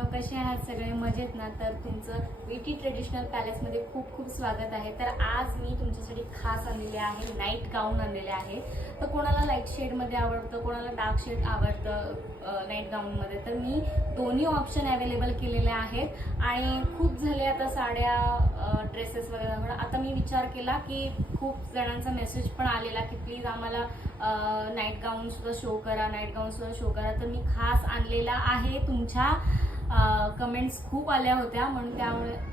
मैत्रिणींनो, कसे आहात सगळे? मजेत ना? तर तुमचं विटी ट्रेडिशनल पॅलेसमध्ये खूप खूप स्वागत आहे. तर आज मी तुमच्यासाठी खास आणलेले आहे, नाईट गाऊन आणलेले आहे. तर कोणाला लाईट शेडमध्ये आवडतं, कोणाला डार्क शेड आवडतं नाईट गाऊनमध्ये, तर मी दोन्ही ऑप्शन अवेलेबल केलेले आहेत. आणि खूप झाले आता साड्या, ड्रेसेस वगैरे. आता मी विचार केला की खूप जणांचा मेसेज पण आलेला की प्लीज आम्हाला नाईट गाऊन सुद्धा शो करा, नाईट गाऊन सुद्धा शो करा. तर मी खास आणलेला आहे. तुमच्या कमेंट्स खूप आल्या होत्या, म्हणून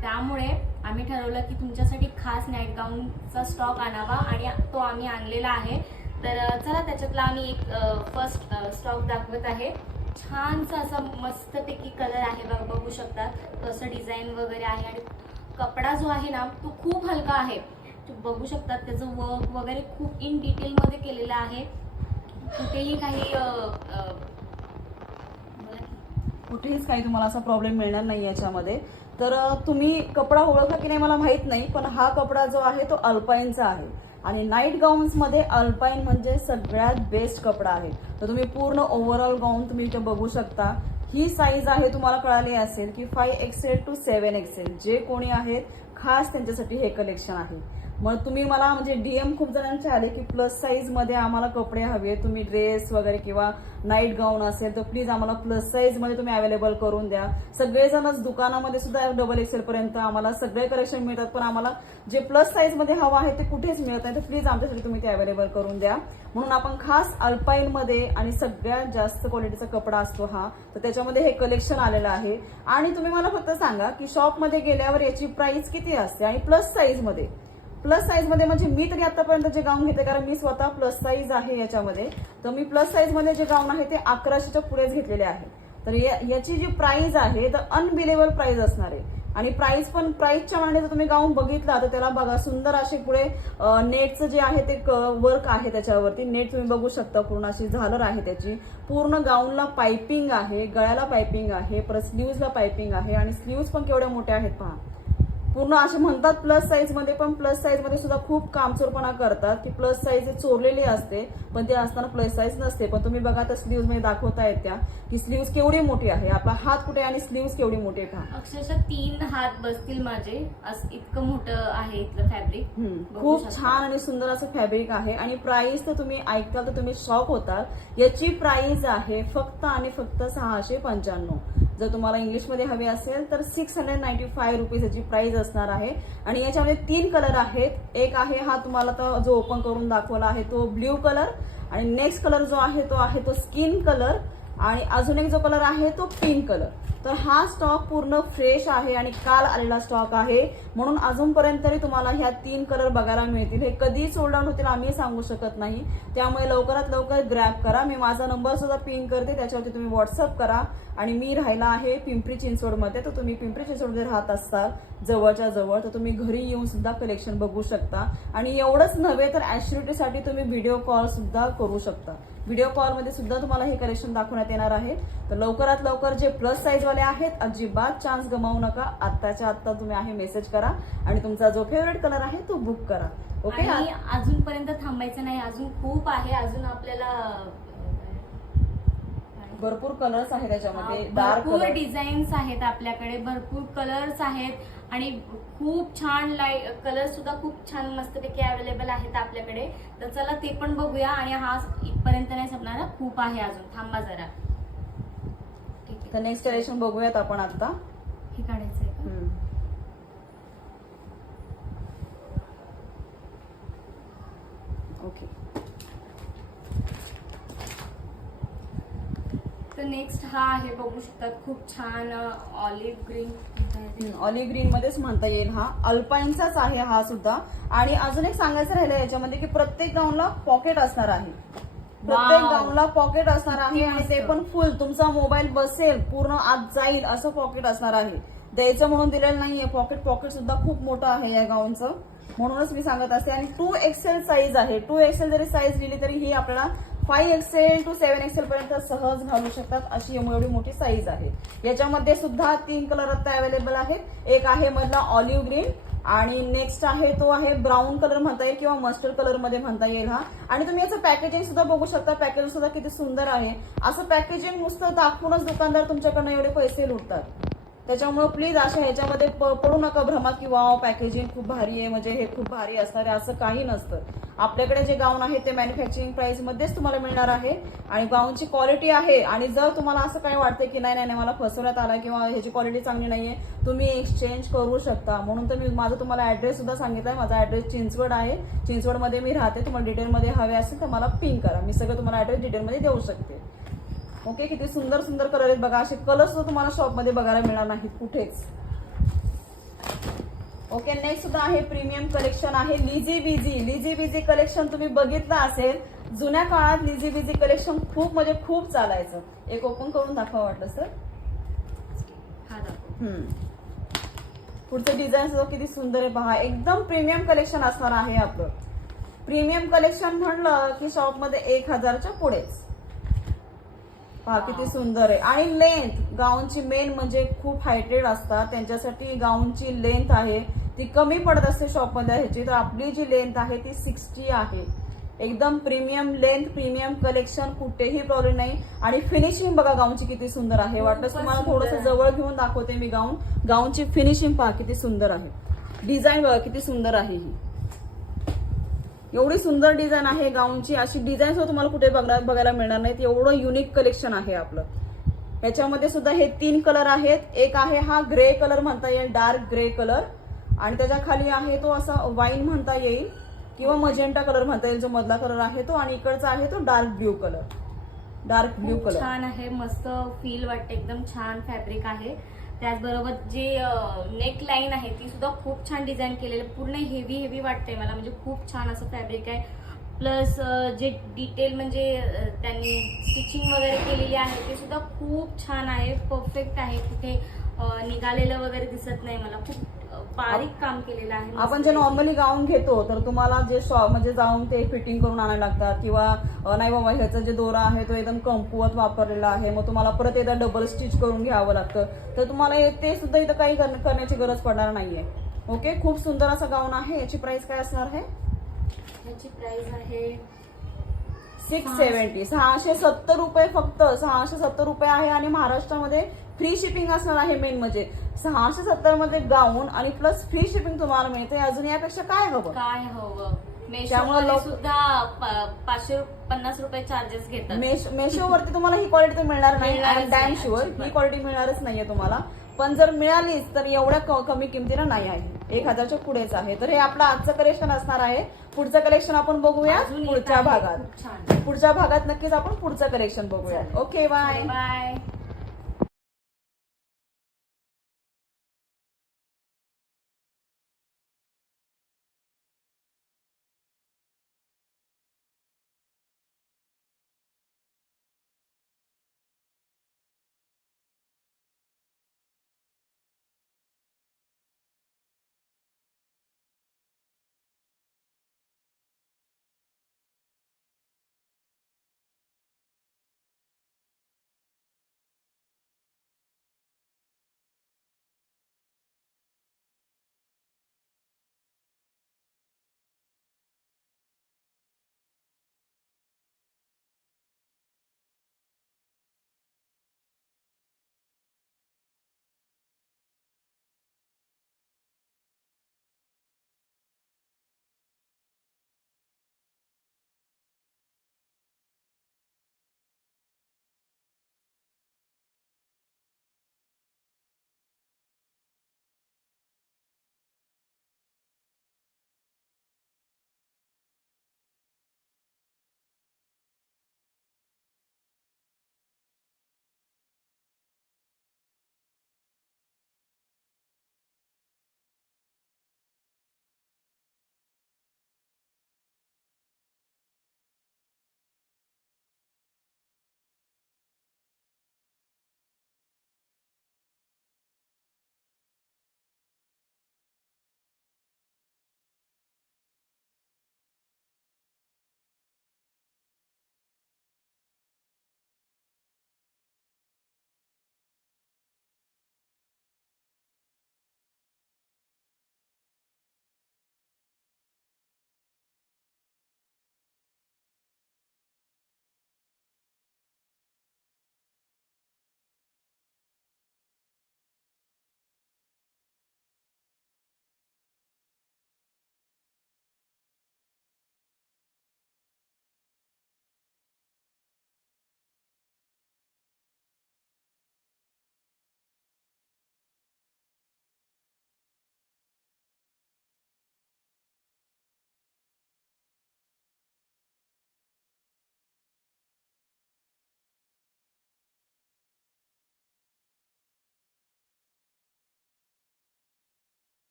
त्यामुळे आम्ही ठरवलं की तुमच्यासाठी खास नाईट गाऊनचा स्टॉक आणावा आणि तो आम्ही आणलेला आहे. तर चला त्याच्यातला आम्ही एक फर्स्ट स्टॉक दाखवत आहे. छानसा असा मस्तपैकी कलर आहे, बघू शकता कसं डिझाईन वगैरे आहे. आणि कपडा जो आहे ना तो खूप हलका आहे, बघू शकतात. त्याचं वर्क वगैरे खूप इन डिटेल मध्ये केलेलं आहे. कुठेही कुठेच काही तुम्हाला असा प्रॉब्लेम मिळणार नाही याच्यामध्ये. तर तुम्ही कपडा ओळखा की नाही मला माहित नाही, पण हा कपडा जो आहे तो अल्पाईनचा आहे. आणि नाईट गाऊन्स मध्ये अल्पाईन म्हणजे सगळ्यात बेस्ट कपडा आहे. तर तुम्ही पूर्ण ओव्हरऑल गाऊन तुम्ही इथे बघू शकता. ही साईज आहे, तुम्हाला कळाली असेल की 5XL to 7XL. जे कोणी आहेत खास त्यांच्यासाठी हे कलेक्शन आहे. मग तुम्ही मला म्हणजे डीएम खूप जणांचे आले की प्लस साईज मध्ये आम्हाला कपडे हवे, तुम्ही ड्रेस वगैरे किंवा नाईट गाऊन असेल तर प्लीज आम्हाला प्लस साईज मध्ये तुम्ही अवेलेबल करून द्या. सगळेजणच दुकानामध्ये सुद्धा XXL पर्यंत आम्हाला सगळे कलेक्शन मिळतात, पण आम्हाला जे प्लस साईज मध्ये हवं आहे ते कुठेच मिळत नाही. तर प्लीज आमच्यासाठी तुम्ही ते अवेलेबल करून द्या. म्हणून आपण खास अल्पाईन मध्ये आणि सगळ्यात जास्त क्वालिटीचा कपडा असतो हा, तर त्याच्यामध्ये हे कलेक्शन आलेलं आहे. आणि तुम्ही मला फक्त सांगा की शॉपमध्ये गेल्यावर याची प्राइस किती असते. आणि प्लस साईज मध्ये म्हणजे मी तरी आतापर्यंत जे गाऊन घेते, कारण मी स्वतः प्लस साईज आहे याच्यामध्ये, तर मी प्लस साईज मध्ये जे गाऊन आहे ते 1100च्या पुढेच घेतलेले आहे. तर याची जी प्राइस आहे तर अनबिलेबल प्राइस असणार आहे. आणि प्राइसच्या मानाने जर तुम्ही गाऊन बघितला तर त्याला बघा सुंदर असे पुढे नेटचं जे आहे ते वर्क आहे त्याच्यावरती. नेट तुम्ही बघू शकता, पूर्ण अशी झालर आहे त्याची. पूर्ण गाऊनला पाइपिंग आहे, गळ्याला पाइपिंग आहे, परत स्लीव्हजला पाइपिंग आहे. आणि स्लीव्ज पण केवढ्या मोठ्या आहेत पहा. पूर्ण असे म्हणतात प्लस साईज मध्ये, पण प्लस साईज मध्ये सुद्धा खूप कामचोरपणा करतात की प्लस साईज चोरलेली असते, पण ते असताना प्लस साईज नसते. पण तुम्ही बघा तर स्लीव्ज मध्ये दाखवता येत त्या की स्लीव्ज केवढी मोठी आहे, आपला हात कुठे आणि स्लीव्ज केवढी मोठी आहे पहा. अक्षरशः 3 हात बसतील माझे, इतकं मोठं आहे इथलं फॅब्रिक. खूप छान आणि सुंदर असं फॅब्रिक आहे. आणि प्राइस तर तुम्ही ऐकताल तर तुम्ही शॉक होताल. याची प्राइस आहे फक्त आणि फक्त 695. जर तुम्हाला इंग्लिशमध्ये हवी असेल तर 695 रुपीज याची प्राइस असणार आहे. आणि याच्यामध्ये 3 कलर आहेत. एक आहे हा तुम्हाला तर जो ओपन करून दाखवला आहे तो ब्ल्यू कलर, आणि नेक्स्ट कलर जो आहे तो स्किन कलर, आणि अजून एक जो कलर आहे तो पिंक कलर. तर हा स्टॉक पूर्ण फ्रेश आहे आणि काल आलेला स्टॉक आहे, म्हणून अजूनपर्यंत तरी तुम्हाला ह्या 3 कलर बघायला मिळतील. हे कधी सोल्ड आउट होतील आम्ही सांगू शकत नाही, त्यामुळे लवकरात लवकर ग्रॅब करा. मी माझा नंबर सुद्धा पिन करते, त्याच्यावरती तुम्ही व्हॉट्सअप करा. आणि मी राहायला आहे पिंपरी चिंचवडमध्ये, तर तुम्ही पिंपरी चिंचवडमध्ये राहत असाल जवळच्या जवळ तर तुम्ही घरी येऊन सुद्धा कलेक्शन बघू शकता. आणि एवढंच नव्हे तर ऍश्युरिटीसाठी तुम्ही व्हिडिओ कॉल सुद्धा करू शकता. व्हिडिओ कॉलमध्ये सुद्धा तुम्हाला हे कलेक्शन दाखवण्यात येणार आहे. तर लवकरात लवकर जे प्लस साईज वाले आहेत अजिबात चान्स गमावू नका. आत्ताच्या आत्ता तुम्ही आहे मेसेज करा आणि तुमचा जो फेवरेट कलर आहे तो बुक करा. ओके. आणि अजूनपर्यंत थांबायचं नाही, अजून खूप आहे. अजून आपल्याला भरपूर कलर्स आहेत त्याच्यामध्ये, डार्क भरपूर डिझाईन्स आहेत आपल्याकडे, भरपूर कलर्स आहेत. आणि खूप छान कलर सुद्धा खूप छान मस्तपैकी अवेलेबल आहेत आपल्याकडे. तर चला ते पण बघूया. आणि हा इथपर्यंत नाही संपणार, खूप आहे अजून, थांबा जरा. ठीक आहे, तर नेक्स्ट कलेक्शन बघूयात आपण आता. हे काढायचंय का? ओके. तर नेक्स्ट हा आहे, बघू शकतात, खूप छान ऑलिव्ह ग्रीन मध्येच म्हणता येईल. हा अल्पाईनचाच आहे हा सुद्धा. आणि अजून एक सांगायचं राहिलं याच्यामध्ये की प्रत्येक गाऊनला पॉकेट असणार आहे. प्रत्येक गाऊनला पॉकेट असणार आहे, आणि ते पण फुल. तुमचा मोबाईल बसेल, पूर्ण आत जाईल असं पॉकेट असणार आहे. द्यायचं म्हणून दिलेलं नाहीये पॉकेट सुद्धा खूप मोठं आहे या गाऊनचं, म्हणूनच मी सांगत असते. आणि 2XL साईज आहे. 2XL जरी साईज लिहिली तरी ही आपल्याला 5XL to 7XL पर्यंत सहज घालू शकतात, अशी एवढी मोठी साईज आहे. याच्यामध्ये सुद्धा 3 कलर आता अवेलेबल आहेत. एक आहे मधला ऑलिव्ह ग्रीन, आणि नेक्स्ट आहे तो आहे ब्राऊन कलर म्हणता येईल किंवा मस्टर्ड कलर मध्ये म्हणता येईल हा. आणि तुम्ही याचं पॅकेजिंग सुद्धा बघू शकता, पॅकेजिंग सुद्धा किती सुंदर आहे. असं पॅकेजिंग नुसतं दाखवूनच दुकानदार तुमच्याकडनं एवढे पैसे लुटतात. त्याच्यामुळे प्लीज अशा ह्याच्यामध्ये पडू नका भ्रमात की वाव पॅकेजिंग खूप भारी आहे म्हणजे हे खूप भारी असणार आहे, असं काही नसतं. आपल्याकडे जे गाऊन आहे ते मॅन्युफॅक्चरिंग प्राइस मध्येच तुम्हाला मिळणार आहे आणि गाऊनची क्वालिटी आहे. आणि जर तुम्हाला असं काही वाटतं की नाही नाही मला फसवण्यात आला किंवा ह्याची क्वालिटी चांगली नाहीये, तुम्ही एक्सचेंज करू शकता. म्हणून तर मी माझा तुम्हाला ऍड्रेस सुद्धा सांगितलाय. माझा ऍड्रेस चिंचवड आहे, चिंचवडमध्ये मी राहते. तुम्हाला डिटेलमध्ये हवे असेल तर मला पिंग करा, मी सगळं तुम्हाला ऍड्रेस डिटेलमध्ये देऊ शकते. ओके, किती सुंदर सुंदर कलर आहेत बघा. असे कलर सुद्धा तुम्हाला शॉपमध्ये बघायला मिळणार नाहीत कुठेच. ओके, नेक्स्ट सुद्धा आहे प्रीमियम कलेक्शन आहे लिझी बिझी. लिझी बिझी कलेक्शन तुम्ही बघितलं असेल, जुन्या काळात लिझी बिझी कलेक्शन खूप म्हणजे खूप चालायचं. एक ओपन करून दाखवा वाटलं सर. हा दाखव. पुढचं डिझाईन सुद्धा किती सुंदर आहे पहा. एकदम प्रीमियम कलेक्शन असणार आहे आपलं. प्रीमियम कलेक्शन म्हणलं की शॉपमध्ये 1000च्या पुढेच. पहा किती सुंदर आहे. आणि लेंथ गाऊनची मेन म्हणजे खूप हायटेड असतात, त्यांच्यासाठी गाऊनची लेंथ आहे ती कमी पडत असते शॉपमध्ये ह्याची. तर आपली जी लेंथ आहे ती 60 आहे. एकदम प्रीमियम लेंथ, प्रीमियम कलेक्शन, कुठेही प्रॉब्लेम नाही. आणि फिनिशिंग बघा गाऊनची किती सुंदर आहे. वाटलं तुम्हाला थोडंसं जवळ घेऊन दाखवते मी गाऊन. गाऊनची फिनिशिंग पहा किती सुंदर आहे. डिझाईन बघा किती सुंदर आहे. ही एवढी सुंदर डिझाईन आहे गाऊनची. अशी डिझाईन सुद्धा तुम्हाला कुठे बघायला मिळणार नाहीत. एवढं युनिक कलेक्शन आहे आपलं. याच्यामध्ये सुद्धा हे 3 कलर आहेत. एक आहे हा ग्रे कलर म्हणता येईल, डार्क ग्रे कलर. आणि त्याच्या खाली आहे तो असा वाईन म्हणता येईल किंवा मजेंटा कलर म्हणता येईल, जो मधला कलर आहे तो. आणि इकडचा आहे तो dark blue colour. Dark blue colour छान आहे, मस्त फील वाटते, एकदम छान फॅब्रिक आहे. त्याचबरोबर जे नेक लाईन आहे ती सुद्धा खूप छान डिझाईन केलेलं, पूर्ण हेवी हेवी वाटते मला, म्हणजे खूप छान असं फॅब्रिक आहे. प्लस जे डिटेल म्हणजे त्यांनी स्टिचिंग वगैरे केलेली आहे ते सुद्धा खूप छान आहे, परफेक्ट आहे. कुठे निघालेलं वगैरे दिसत नाही मला. खूप बारीक काम केलेलं आहे. आपण जे नॉर्मली गाऊन घेतो तर तुम्हाला जे म्हणजे जाऊन ते फिटिंग करून आणायला लागतात किंवा नाही बाबा ह्याचा जे दोरा आहे तो एकदम कमकुवत वापरलेला आहे, मग तुम्हाला परत एकदा डबल स्टिच करून घ्यावं लागतं. तर तुम्हाला ते सुद्धा इथं काही करण्याची गरज पडणार नाहीये. ओके, खूप सुंदर असा गाऊन आहे. याची प्राइस काय असणार आहे? याची प्राइस आहे 670, 670 रुपये, फक्त 670 रुपये आहे. आणि महाराष्ट्रामध्ये फ्री शिपिंग असणार आहे. मेन म्हणजे 670 मध्ये गाऊन आणि प्लस फ्री शिपिंग तुम्हाला मिळते. अजून यापेक्षा काय हवं? काय हवं? मेशोवर सुद्धा 550 रुपये चार्जेस घेतात. मेशोवरती तुम्हाला ही क्वालिटी तर मिळणार नाही आणि डॅम शुअर ही क्वालिटी मिळणारच नाहीये तुम्हाला. पण जर मिळालीच तर एवढ्या कमी किमतीला नाही आहे, 1000च्या पुढेच आहे. तर हे आपलं आजचं कलेक्शन असणार आहे. पुढचं कलेक्शन आपण बघूया पुढच्या भागात. पुढच्या भागात नक्कीच आपण पुढचं कलेक्शन बघूया. Okay, bye bye.